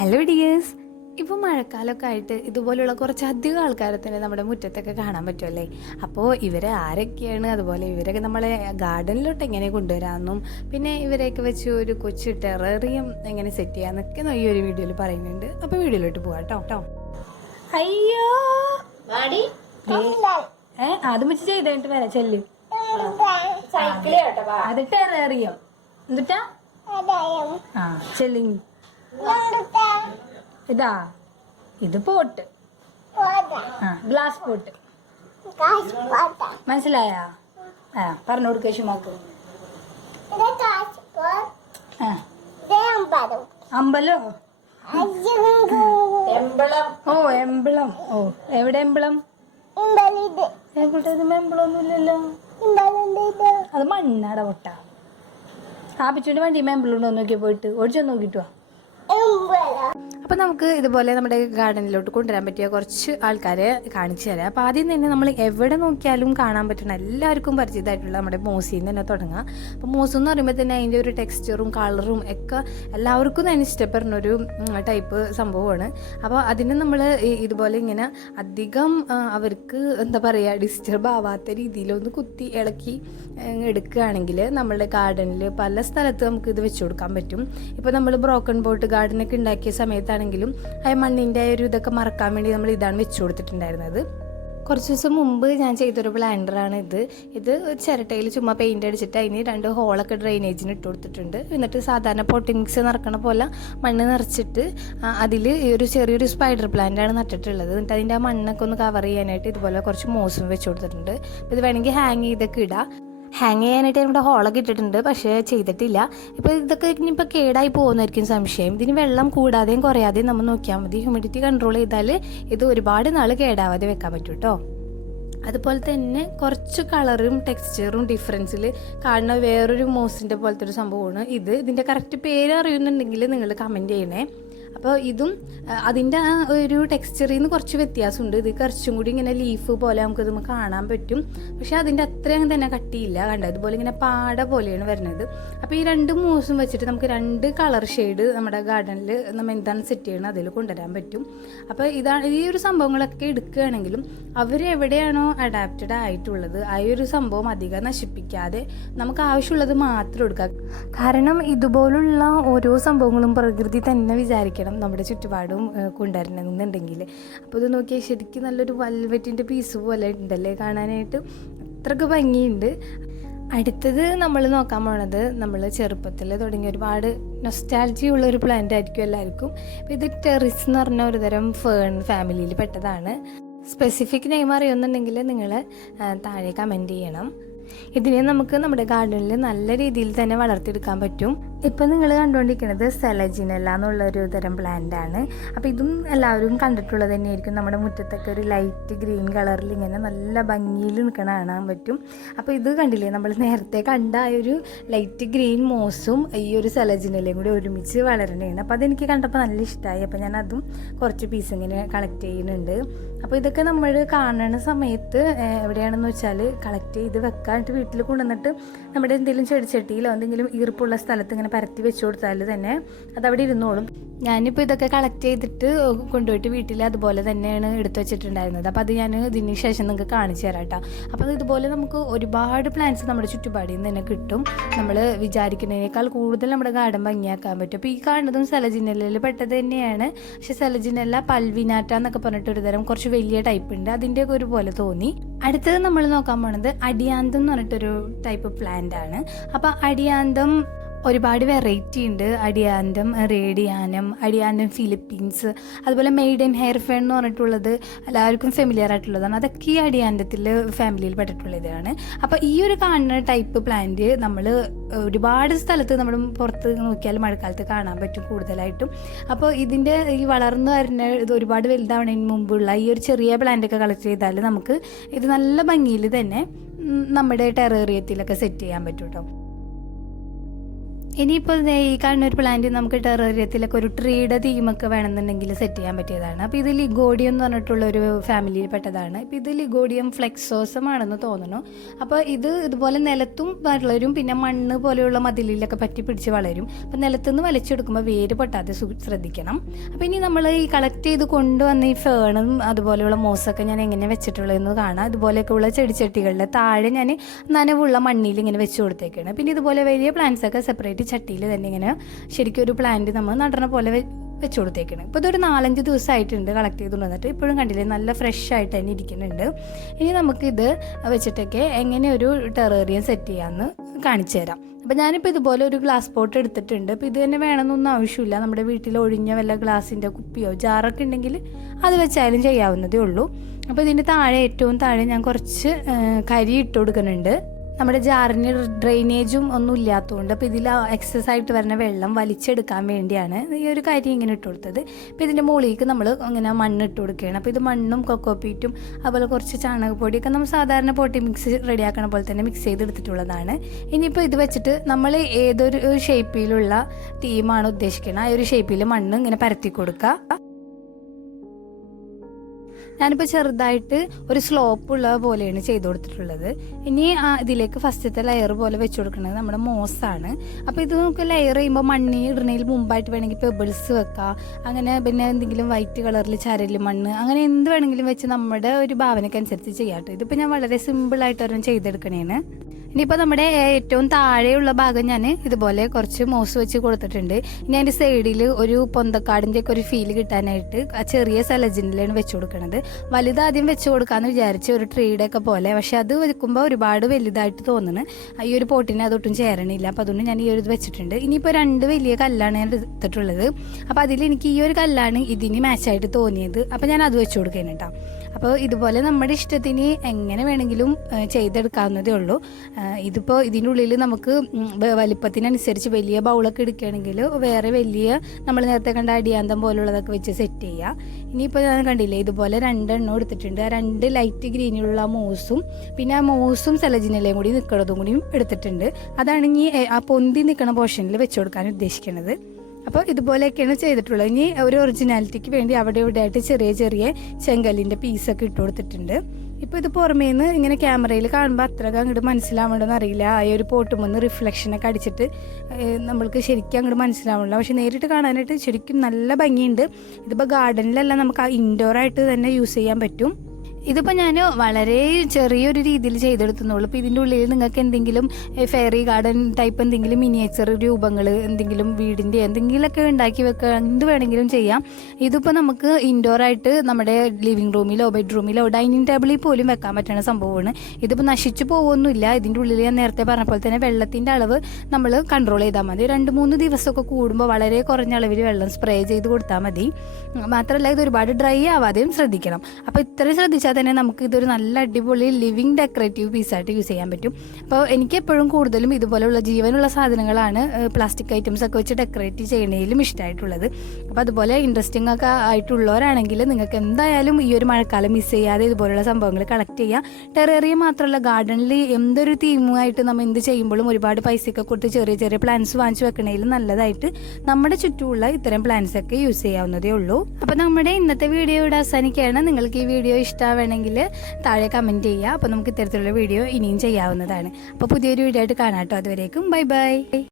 Hello dears. ഇപ്പോൾ മഴക്കാലമൊക്കെ ആയിട്ട് ഇതുപോലെയുള്ള കുറച്ചധികം ആൾക്കാരെ തന്നെ നമ്മുടെ മുറ്റത്തൊക്കെ കാണാൻ പറ്റുമല്ലേ. അപ്പോൾ ഇവരെ ആരൊക്കെയാണ്, അതുപോലെ ഇവരൊക്കെ നമ്മളെ ഗാർഡനിലോട്ട് എങ്ങനെ കൊണ്ടുവരാമെന്നും പിന്നെ ഇവരെയൊക്കെ വെച്ച് ഒരു കൊച്ചു ടെററിയം എങ്ങനെ സെറ്റ് ചെയ്യാമെന്നൊക്കെ ഈ ഒരു വീഡിയോയിൽ പറയുന്നുണ്ട്. അപ്പോൾ വീഡിയോയിലോട്ട് പോകാം കേട്ടോ. അയ്യോ അത് വെച്ച് ചെയ്തിട്ട് വരാം ചെല്ല്. അത് ടെററിയം എന്നിട്ടാ ചെല്ലി. ഇതാ ഇത് പോട്ട്, ഗ്ലാസ് പോട്ട്. മനസ്സിലായ? പറഞ്ഞു കൊടുക്ക ശുമാക്ക്. അമ്പലോ? ഓ എംബിളം. ഓ എവിടെ എംബിളം? എവിടെ എംബിളൊന്നുമില്ലല്ലോ. അത് മണ്ണാട പൊട്ട. ആപ്പിച്ചുകൊണ്ട് വണ്ടി എംബിളുണ്ടോ നോക്കിയാ പോയിട്ട് ഓടിച്ചോ നോക്കിട്ടോ. അപ്പോൾ നമുക്ക് ഇതുപോലെ നമ്മുടെ ഗാർഡനിലോട്ട് കൊണ്ടുവരാൻ പറ്റിയ കുറച്ച് ആൾക്കാരെ കാണിച്ചു തരാം. അപ്പോൾ ആദ്യം തന്നെ നമ്മൾ എവിടെ നോക്കിയാലും കാണാൻ പറ്റണം, എല്ലാവർക്കും പരിചിതമായിട്ടുള്ള നമ്മുടെ മോസിൽ നിന്ന് തന്നെ തുടങ്ങാം. അപ്പോൾ മോസ് എന്ന് പറയുമ്പോൾ തന്നെ അതിൻ്റെ ഒരു ടെക്സ്ചറും കളറും ഒക്കെ എല്ലാവർക്കും തന്നെ ഇഷ്ടപ്പെടുന്നൊരു ടൈപ്പ് സംഭവമാണ്. അപ്പോൾ അതിന് നമ്മൾ ഇതുപോലെ ഇങ്ങനെ അധികം അവർക്ക് എന്താ പറയുക ഡിസ്റ്റർബ് ആവാത്ത രീതിയിലൊന്ന് കുത്തി ഇളക്കി എടുക്കുകയാണെങ്കിൽ നമ്മളുടെ ഗാർഡനിൽ പല സ്ഥലത്ത് നമുക്ക് ഇത് വെച്ച് കൊടുക്കാൻ പറ്റും. ഇപ്പോൾ നമ്മൾ ബ്രോക്കൺ ബോട്ട് ഗാർഡനൊക്കെ ഉണ്ടാക്കിയ സമയത്താണെങ്കിലും ആ മണ്ണിൻ്റെ ഒരു ഇതൊക്കെ മറക്കാൻ വേണ്ടി നമ്മൾ ഇതാണ് വെച്ച് കൊടുത്തിട്ടുണ്ടായിരുന്നത്. കുറച്ച് ദിവസം മുമ്പ് ഞാൻ ചെയ്തൊരു പ്ലാന്ററാണ് ഇത് ചിരട്ടയിൽ ചുമ്മാ പെയിൻ്റ് അടിച്ചിട്ട് അതിന് 2 ഹോളൊക്കെ ഡ്രെയിനേജിന് ഇട്ട് കൊടുത്തിട്ടുണ്ട്. എന്നിട്ട് സാധാരണ പോട്ടിംഗ് മിക്സ് നിറക്കണ പോലെ മണ്ണ് നിറച്ചിട്ട് അതിൽ ഒരു ചെറിയൊരു സ്പൈഡർ പ്ലാന്റാണ് നട്ടിട്ടുള്ളത്. എന്നിട്ട് അതിൻ്റെ ആ മണ്ണൊക്കെ ഒന്ന് കവർ ചെയ്യാനായിട്ട് ഇതുപോലെ കുറച്ച് മോസും വെച്ച് കൊടുത്തിട്ടുണ്ട്. ഇത് വേണമെങ്കിൽ ഹാങ് ചെയ്തൊക്കെ ഇടാം. ഹാങ് ചെയ്യാനായിട്ട് ഇവിടെ ഹോളൊക്കെ ഇട്ടിട്ടുണ്ട്, പക്ഷേ ചെയ്തിട്ടില്ല. ഇപ്പോൾ ഇതൊക്കെ ഇനിയിപ്പോൾ കേടായി പോകുന്നതായിരിക്കും സംശയം. ഇതിന് വെള്ളം കൂടാതെയും കുറയാതെയും നമ്മൾ നോക്കിയാൽ മതി. ഹ്യൂമിഡിറ്റി കൺട്രോൾ ചെയ്താൽ ഇത് ഒരുപാട് നാൾ കേടാവാതെ വെക്കാൻ പറ്റും കേട്ടോ. അതുപോലെ തന്നെ കുറച്ച് കളറും ടെക്സ്ചറും ഡിഫറൻസിൽ കാണുന്ന വേറൊരു മോസിൻ്റെ പോലത്തെ ഒരു സംഭവമാണ് ഇത്. ഇതിൻ്റെ കറക്റ്റ് പേര് അറിയുന്നുണ്ടെങ്കിൽ നിങ്ങൾ കമൻറ്റ് ചെയ്യണേ. അപ്പോൾ ഇതും അതിൻ്റെ ആ ഒരു ടെക്സ്ചറിൽ നിന്ന് കുറച്ച് വ്യത്യാസമുണ്ട്. ഇത് കുറച്ചും കൂടി ഇങ്ങനെ ലീഫ് പോലെ നമുക്കിത് കാണാൻ പറ്റും, പക്ഷേ അതിൻ്റെ അത്രയും തന്നെ കട്ടിയില്ല. കണ്ടോ, ഇതുപോലെ ഇങ്ങനെ പാട പോലെയാണ് വരുന്നത്. അപ്പോൾ ഈ 2 മൂസും വെച്ചിട്ട് നമുക്ക് 2 കളർ ഷെയ്ഡ് നമ്മുടെ ഗാർഡനിൽ നമ്മൾ എന്താണ് സെറ്റ് ചെയ്യണം അതിൽ കൊണ്ടുവരാൻ പറ്റും. അപ്പോൾ ഇതാണ് ഈ ഒരു സംഭവങ്ങളൊക്കെ എടുക്കുകയാണെങ്കിലും അവരെവിടെയാണോ അഡാപ്റ്റഡ് ആയിട്ടുള്ളത് ആ ഒരു സംഭവം അധികം നശിപ്പിക്കാതെ നമുക്ക് ആവശ്യമുള്ളത് മാത്രം എടുക്കുക. കാരണം ഇതുപോലുള്ള ഓരോ സംഭവങ്ങളും പ്രകൃതി തന്നെ വിചാരിക്കണം നമ്മുടെ ചുറ്റുപാടും കൊണ്ടുവരണമെന്നുണ്ടെങ്കിൽ. അപ്പോൾ ഇത് നോക്കിയാൽ ശരിക്കും നല്ലൊരു വൽവെറ്റിൻ്റെ പീസ് പോലെ ഉണ്ടല്ലേ കാണാനായിട്ട്, അത്രയ്ക്ക് ഭംഗിയുണ്ട്. അടുത്തത് നമ്മൾ നോക്കാൻ പോണത് നമ്മൾ ചെറുപ്പത്തിൽ തുടങ്ങിയ ഒരുപാട് നൊസ്റ്റാൾജി ഉള്ള ഒരു പ്ലാന്റ് ആയിരിക്കും എല്ലാവർക്കും. അപ്പോൾ ഇത് ടെറിസ് എന്ന് പറഞ്ഞ ഒരു തരം ഫേൺ ഫാമിലിയിൽ പെട്ടതാണ്. സ്പെസിഫിക് നെയിം അറിയുന്നുണ്ടെങ്കിൽ നിങ്ങൾ താഴെ കമൻറ്റ് ചെയ്യണം. ഇതിനെ നമുക്ക് നമ്മുടെ ഗാർഡനിൽ നല്ല രീതിയിൽ തന്നെ വളർത്തിയെടുക്കാൻ പറ്റും. ഇപ്പം നിങ്ങൾ കണ്ടുകൊണ്ടിരിക്കുന്നത് സെലജിനെല്ല എന്നുള്ളൊരു തരം പ്ലാന്റാണ്. അപ്പോൾ ഇതും എല്ലാവരും കണ്ടിട്ടുള്ളത് തന്നെയായിരിക്കും. നമ്മുടെ മുറ്റത്തൊക്കെ ഒരു ലൈറ്റ് ഗ്രീൻ കളറിൽ ഇങ്ങനെ നല്ല ഭംഗിയിൽ നിൽക്കണ കാണാൻ പറ്റും. അപ്പോൾ ഇത് കണ്ടില്ലേ, നമ്മൾ നേരത്തെ കണ്ട ആ ഒരു ലൈറ്റ് ഗ്രീൻ മോസും ഈ ഒരു സെലജിനെല്ലയും കൂടി ഒരുമിച്ച് വളരണേണ്. അപ്പോൾ അതെനിക്ക് കണ്ടപ്പോൾ നല്ല ഇഷ്ടമായി. അപ്പോൾ ഞാൻ അതും കുറച്ച് പീസ് ഇങ്ങനെ കളക്ട് ചെയ്യുന്നുണ്ട്. അപ്പോൾ ഇതൊക്കെ നമ്മൾ കാണുന്ന സമയത്ത് എവിടെയാണെന്ന് വെച്ചാൽ കളക്ട് ചെയ്ത് വെക്കാനായിട്ട് വീട്ടിൽ കൊണ്ടുവന്നിട്ട് നമ്മുടെ എന്തെങ്കിലും ചെടിച്ചട്ടിയിലോ എന്തെങ്കിലും ഈർപ്പുള്ള സ്ഥലത്ത് ഇങ്ങനെ പരത്തി വെച്ച് കൊടുത്താൽ തന്നെ അതവിടെ ഇരുന്നോളും. ഞാനിപ്പോൾ ഇതൊക്കെ കളക്ട് ചെയ്തിട്ട് കൊണ്ടുപോയിട്ട് വീട്ടിൽ അതുപോലെ തന്നെയാണ് എടുത്തു വെച്ചിട്ടുണ്ടായിരുന്നത്. അപ്പോൾ അത് ഞാൻ ഇതിന് ശേഷം നിങ്ങൾക്ക് കാണിച്ചു തരാം കേട്ടോ. അപ്പോൾ ഇതുപോലെ നമുക്ക് ഒരുപാട് പ്ലാന്റ്സ് നമ്മുടെ ചുറ്റുപാടിൽ നിന്ന് തന്നെ കിട്ടും. നമ്മൾ വിചാരിക്കുന്നതിനേക്കാൾ കൂടുതൽ നമ്മുടെ ഗാർഡൻ ഭംഗിയാക്കാൻ പറ്റും. അപ്പോൾ ഈ കാണുന്നതും സെലജിനെല്ലയിൽ പെട്ടത് തന്നെയാണ്. പക്ഷെ സെലജിനെല്ല പൽവിനാറ്റ എന്നൊക്കെ പറഞ്ഞിട്ട് ഒരു തരം കുറച്ച് വലിയ ടൈപ്പ് ഉണ്ട്, അതിൻ്റെയൊക്കെ ഒരുപോലെ തോന്നി. അടുത്തത് നമ്മൾ നോക്കാൻ പോണത് അടിയാന്തം എന്ന് പറഞ്ഞിട്ടൊരു ടൈപ്പ് പ്ലാന്റ് ആണ്. അപ്പോൾ അടിയാന്തം ഒരുപാട് വെറൈറ്റി ഉണ്ട്. അടിയാന്തം റേഡിയാനം, അടിയാന്തം ഫിലിപ്പീൻസ്, അതുപോലെ മെയ്ഡ് ഇൻ ഹെയർ ഫേൺ എന്ന് പറഞ്ഞിട്ടുള്ളത് എല്ലാവർക്കും ഫെമിലിയർ ആയിട്ടുള്ളതാണ്. അതൊക്കെ ഈ അടിയാന്തത്തിൽ ഫാമിലിയിൽ പെട്ടിട്ടുള്ളതാണ്. അപ്പോൾ ഈ ഒരു കാണുന്ന ടൈപ്പ് പ്ലാന്റ് നമ്മൾ ഒരുപാട് സ്ഥലത്ത് നമ്മൾ പുറത്ത് നോക്കിയാൽ മഴക്കാലത്ത് കാണാൻ പറ്റും കൂടുതലായിട്ടും. അപ്പോൾ ഇതിൻ്റെ ഈ വളർന്നു വരുന്ന ഇത് ഒരുപാട് വലുതാവണതിന് മുമ്പുള്ള ഈ ഒരു ചെറിയ പ്ലാന്റൊക്കെ കളക്ട് ചെയ്താൽ നമുക്ക് ഇത് നല്ല ഭംഗിയിൽ തന്നെ നമ്മുടെ ടെറേറിയത്തിലൊക്കെ സെറ്റ് ചെയ്യാൻ പറ്റും കേട്ടോ. ഇനിയിപ്പോൾ ഈ കാണുന്ന ഒരു പ്ലാന്റ് നമുക്ക് ടെറേറിയത്തിലൊക്കെ ഒരു ട്രീയുടെ തീമൊക്കെ വേണമെന്നുണ്ടെങ്കിൽ സെറ്റ് ചെയ്യാൻ പറ്റിയതാണ്. അപ്പോൾ ഇത് ലിഗോഡിയം എന്ന് പറഞ്ഞിട്ടുള്ളൊരു ഫാമിലിയിൽ പെട്ടതാണ്. ഇപ്പോൾ ഇത് ലിഗോഡിയം ഫ്ലെക്സോസം ആണെന്ന് തോന്നുന്നു. അപ്പോൾ ഇത് ഇതുപോലെ നിലത്തും വളരും, പിന്നെ മണ്ണ് പോലെയുള്ള മതിലിലൊക്കെ പറ്റി പിടിച്ച് വളരും. അപ്പോൾ നിലത്തുനിന്ന് വലിച്ചെടുക്കുമ്പോൾ വേര് പൊട്ടാതെ ശ്രദ്ധിക്കണം. അപ്പോൾ ഇനി നമ്മൾ ഈ കളക്ട് ചെയ്ത് കൊണ്ടുവന്ന ഈ ഫേണും അതുപോലെയുള്ള മോസൊക്കെ ഞാൻ എങ്ങനെ വെച്ചിട്ടുള്ളതെന്ന് കാണാം. ഇതുപോലെയൊക്കെയുള്ള ചെടിച്ചട്ടികളുടെ താഴെ ഞാൻ നനവുള്ള മണ്ണിൽ ഇങ്ങനെ വെച്ച് കൊടുത്തേക്കാണ്. പിന്നെ ഇതുപോലെ വലിയ പ്ലാന്റ്സൊക്കെ സെപ്പറേറ്റ് ചട്ടിയിൽ തന്നെ ഇങ്ങനെ ശരിക്കും ഒരു പ്ലാന്റ് നമ്മൾ നടണ പോലെ വെച്ച് കൊടുത്തേക്കണം. ഇപ്പോൾ ഇതൊരു 4-5 ദിവസമായിട്ടുണ്ട് കളക്ട് ചെയ്തുകൊണ്ട് വന്നിട്ട്. ഇപ്പോഴും കണ്ടില്ലേ, നല്ല ഫ്രഷ് ആയിട്ട് തന്നെ ഇരിക്കുന്നുണ്ട്. ഇനി നമുക്കിത് വെച്ചിട്ടൊക്കെ എങ്ങനെ ഒരു ടെറേറിയം സെറ്റ് ചെയ്യാമെന്ന് കാണിച്ചു തരാം. അപ്പോൾ ഞാനിപ്പോൾ ഇതുപോലെ ഒരു ഗ്ലാസ് പോട്ട് എടുത്തിട്ടുണ്ട്. അപ്പോൾ ഇത് തന്നെ വേണമെന്നൊന്നും ആവശ്യമില്ല. നമ്മുടെ വീട്ടിൽ ഒഴിഞ്ഞ വല്ല ഗ്ലാസിൻ്റെ കുപ്പിയോ ജാറൊക്കെ ഉണ്ടെങ്കിൽ അത് വെച്ചാലും ചെയ്യാവുന്നതേ ഉള്ളൂ. അപ്പോൾ ഇതിൻ്റെ താഴെ, ഏറ്റവും താഴെ ഞാൻ കുറച്ച് കരി ഇട്ട് കൊടുക്കുന്നുണ്ട്. നമ്മുടെ ജാറിന് ഡ്രെയിനേജും ഒന്നും ഇല്ലാത്തതുകൊണ്ട് അപ്പോൾ ഇതിൽ എക്സസ് ആയിട്ട് വരുന്ന വെള്ളം വലിച്ചെടുക്കാൻ വേണ്ടിയാണ് ഈ ഒരു കരി ഇങ്ങനെ ഇട്ട് കൊടുത്തത്. അപ്പോൾ ഇതിൻ്റെ മുകളിലേക്ക് നമ്മൾ ഇങ്ങനെ മണ്ണ് ഇട്ട് കൊടുക്കുകയാണ്. അപ്പോൾ ഇത് മണ്ണും കൊക്കോപ്പീറ്റും അതുപോലെ കുറച്ച് ചാണകപ്പൊടിയൊക്കെ നമ്മൾ സാധാരണ പോട്ടി മിക്സ് റെഡിയാക്കണ പോലെ തന്നെ മിക്സ് ചെയ്തെടുത്തിട്ടുള്ളതാണ്. ഇനിയിപ്പോൾ ഇത് വെച്ചിട്ട് നമ്മൾ ഏതൊരു ഷേപ്പിലുള്ള തീമാണ് ഉദ്ദേശിക്കുന്നത് ആ ഒരു ഷേപ്പിൽ മണ്ണ് ഇങ്ങനെ പരത്തി കൊടുക്കുക. ഞാനിപ്പോൾ ചെറുതായിട്ട് ഒരു സ്ലോപ്പുള്ള പോലെയാണ് ചെയ്ത് കൊടുത്തിട്ടുള്ളത്. ഇനി ഇതിലേക്ക് ഫസ്റ്റത്തെ ലെയർ പോലെ വെച്ച് കൊടുക്കുന്നത് നമ്മുടെ മോസാണ്. അപ്പോൾ ഇത് നമുക്ക് ലെയർ ചെയ്യുമ്പോൾ മണ്ണി ഇടുന്നതിൽ മുമ്പായിട്ട് വേണമെങ്കിൽ പെബിൾസ് വെക്കാം. അങ്ങനെ പിന്നെ എന്തെങ്കിലും വൈറ്റ് കളറിൽ ചരല് മണ്ണ് അങ്ങനെ എന്ത് വേണമെങ്കിലും വെച്ച് നമ്മുടെ ഒരു ഭാവനയ്ക്കനുസരിച്ച് ചെയ്യാം കേട്ടോ. ഇതിപ്പോൾ ഞാൻ വളരെ സിമ്പിളായിട്ട് ഒരെണ്ണം ചെയ്തെടുക്കണേന്. ഇനിയിപ്പോൾ നമ്മുടെ ഏറ്റവും താഴെയുള്ള ഭാഗം ഞാൻ ഇതുപോലെ കുറച്ച് മോസ് വെച്ച് കൊടുത്തിട്ടുണ്ട്. ഇനി അതിൻ്റെ സൈഡിൽ ഒരു പൊന്തക്കാടിൻ്റെ ഒക്കെ ഒരു ഫീൽ കിട്ടാനായിട്ട് ആ ചെറിയ സെലജിനിലാണ് വെച്ച് കൊടുക്കുന്നത്. വലുതാദ്യം വെച്ച് കൊടുക്കാമെന്ന് വിചാരിച്ച് ഒരു ട്രീയുടെ ഒക്കെ പോലെ, പക്ഷെ അത് വെക്കുമ്പോൾ ഒരുപാട് വലുതായിട്ട് തോന്നുന്നു. ഈ ഒരു പോട്ടിന് അതൊട്ടും ചേരണില്ല. അപ്പോൾ അതുകൊണ്ട് ഞാൻ ഈ ഒരു ഇത് വെച്ചിട്ടുണ്ട്. ഇനിയിപ്പോൾ 2 വലിയ കല്ലാണ് ഞാൻ എടുത്തിട്ടുള്ളത്. അപ്പോൾ അതിൽ എനിക്ക് ഈ ഒരു കല്ലാണ് ഇതിന് മാച്ചായിട്ട് തോന്നിയത്. അപ്പോൾ ഞാൻ അത് വെച്ച് കൊടുക്കുകയാണ് കേട്ടോ. അപ്പോൾ ഇതുപോലെ നമ്മുടെ ഇഷ്ടത്തിന് എങ്ങനെ വേണമെങ്കിലും ചെയ്തെടുക്കാവുന്നതേ ഉള്ളൂ. ഇതിപ്പോൾ ഇതിൻ്റെ ഉള്ളിൽ നമുക്ക് വലിപ്പത്തിനനുസരിച്ച് വലിയ ബൗളൊക്കെ എടുക്കുകയാണെങ്കിൽ വേറെ വലിയ നമ്മൾ നേരത്തെ കണ്ട അടിയാന്തം പോലുള്ളതൊക്കെ വെച്ച് സെറ്റ് ചെയ്യുക. ഇനിയിപ്പോൾ ഞാൻ കണ്ടില്ലേ, ഇതുപോലെ 2 എണ്ണം എടുത്തിട്ടുണ്ട്. ആ 2 ലൈറ്റ് ഗ്രീനിലുള്ള മോസും പിന്നെ ആ മോസും സെലജിനലയും കൂടി നിൽക്കുന്നതും കൂടിയും എടുത്തിട്ടുണ്ട്. അതാണ് ഇനി ആ പൊന്തി നിൽക്കുന്ന പോർഷനിൽ വെച്ച് കൊടുക്കാൻ ഉദ്ദേശിക്കുന്നത്. അപ്പോൾ ഇതുപോലെയൊക്കെയാണ് ചെയ്തിട്ടുള്ളത്. ഇനി ഒരു ഒറിജിനാലിറ്റിക്ക് വേണ്ടി അവിടെ ഇവിടെ ആയിട്ട് ചെറിയ ചെറിയ ചെങ്കല്ലിൻ്റെ പീസൊക്കെ ഇട്ട് കൊടുത്തിട്ടുണ്ട്. ഇപ്പോൾ ഇത് പുറമേന്ന് ഇങ്ങനെ ക്യാമറയിൽ കാണുമ്പോൾ അത്രയ്ക്ക് അങ്ങോട്ട് മനസ്സിലാവേണ്ടതെന്ന് അറിയില്ല. ആ ഒരു പോട്ടുമെന്ന് റിഫ്ലക്ഷനൊക്കെ അടിച്ചിട്ട് നമ്മൾക്ക് ശരിക്കും അങ്ങോട്ട് മനസ്സിലാവണില്ല. പക്ഷെ നേരിട്ട് കാണാനായിട്ട് ശരിക്കും നല്ല ഭംഗിയുണ്ട്. ഇതിപ്പോൾ ഗാർഡനിലെല്ലാം നമുക്ക് ഇൻഡോറായിട്ട് തന്നെ യൂസ് ചെയ്യാൻ പറ്റും. ഇതിപ്പോൾ ഞാൻ വളരെ ചെറിയൊരു രീതിയിൽ ചെയ്തെടുത്തുന്നുള്ളൂ. ഇപ്പോൾ ഇതിൻ്റെ ഉള്ളിൽ നിങ്ങൾക്ക് എന്തെങ്കിലും ഫെയറി ഗാർഡൻ ടൈപ്പ് എന്തെങ്കിലും മിനിയേച്ചർ രൂപങ്ങൾ എന്തെങ്കിലും വീടിൻ്റെ എന്തെങ്കിലുമൊക്കെ ഉണ്ടാക്കി വെക്കുക, എന്ത് വേണമെങ്കിലും ചെയ്യാം. ഇതിപ്പോൾ നമുക്ക് ഇൻഡോറായിട്ട് നമ്മുടെ ലിവിങ് റൂമിലോ ബെഡ്റൂമിലോ ഡൈനിങ് ടേബിളിൽ പോലും വെക്കാൻ പറ്റുന്ന സംഭവമാണ്. ഇതിപ്പോൾ നശിച്ചു പോകുമൊന്നുമില്ല. ഇതിൻ്റെ ഉള്ളിൽ ഞാൻ നേരത്തെ പറഞ്ഞ പോലെ തന്നെ വെള്ളത്തിൻ്റെ അളവ് നമ്മൾ കൺട്രോൾ ചെയ്താൽ മതി. 2-3 ദിവസമൊക്കെ കൂടുമ്പോൾ വളരെ കുറഞ്ഞ അളവിൽ വെള്ളം സ്പ്രേ ചെയ്ത് കൊടുത്താൽ മതി. മാത്രമല്ല ഇത് ഒരുപാട് ഡ്രൈ ആവാതെയും ശ്രദ്ധിക്കണം. അപ്പോൾ ഇത്രയും ശ്രദ്ധിച്ചാൽ തന്നെ നമുക്ക് ഇതൊരു നല്ല അടിപൊളി ലിവിങ് ഡെക്കറേറ്റീവ് പീസായിട്ട് യൂസ് ചെയ്യാൻ പറ്റും. അപ്പോൾ എനിക്ക് എപ്പോഴും കൂടുതലും ഇതുപോലെയുള്ള ജീവനുള്ള സാധനങ്ങളാണ് പ്ലാസ്റ്റിക് ഐറ്റംസ് ഒക്കെ വെച്ച് ഡെക്കറേറ്റ് ചെയ്യുന്നതിലും ഇഷ്ടമായിട്ടുള്ളത്. അപ്പോൾ അതുപോലെ ഇൻട്രസ്റ്റിംഗ് ഒക്കെ ആയിട്ടുള്ളവരാണെങ്കിൽ നിങ്ങൾക്ക് എന്തായാലും ഈ ഒരു മഴക്കാലം മിസ് ചെയ്യാതെ ഇതുപോലുള്ള സംഭവങ്ങൾ കളക്ട് ചെയ്യുക. ടെറേറിയം മാത്രമല്ല, ഗാർഡനിൽ എന്തൊരു തീമുമായിട്ട് നമ്മൾ എന്ത് ചെയ്യുമ്പോഴും ഒരുപാട് പൈസയൊക്കെ കൊടുത്ത് ചെറിയ ചെറിയ പ്ലാന്റ്സ് വാങ്ങിച്ച് വെക്കണതിൽ നല്ലതായിട്ട് നമ്മുടെ ചുറ്റുമുള്ള ഇത്തരം പ്ലാന്റ്സ് ഒക്കെ യൂസ് ചെയ്യാവുന്നതേ ഉള്ളൂ. അപ്പോൾ നമ്മുടെ ഇന്നത്തെ വീഡിയോ ഇവിടെ അവസാനിക്കുകയാണ്. നിങ്ങൾക്ക് ഈ വീഡിയോ ഇഷ്ടമാണെങ്കിൽ താഴെ കമൻറ്റ് ചെയ്യുക. അപ്പോൾ നമുക്ക് ഇത്തരത്തിലുള്ള വീഡിയോ ഇനിയും ചെയ്യാവുന്നതാണ്. അപ്പോൾ പുതിയൊരു വീഡിയോ ആയിട്ട് കാണാം കേട്ടോ. അതുവരേക്കും ബൈ ബൈ.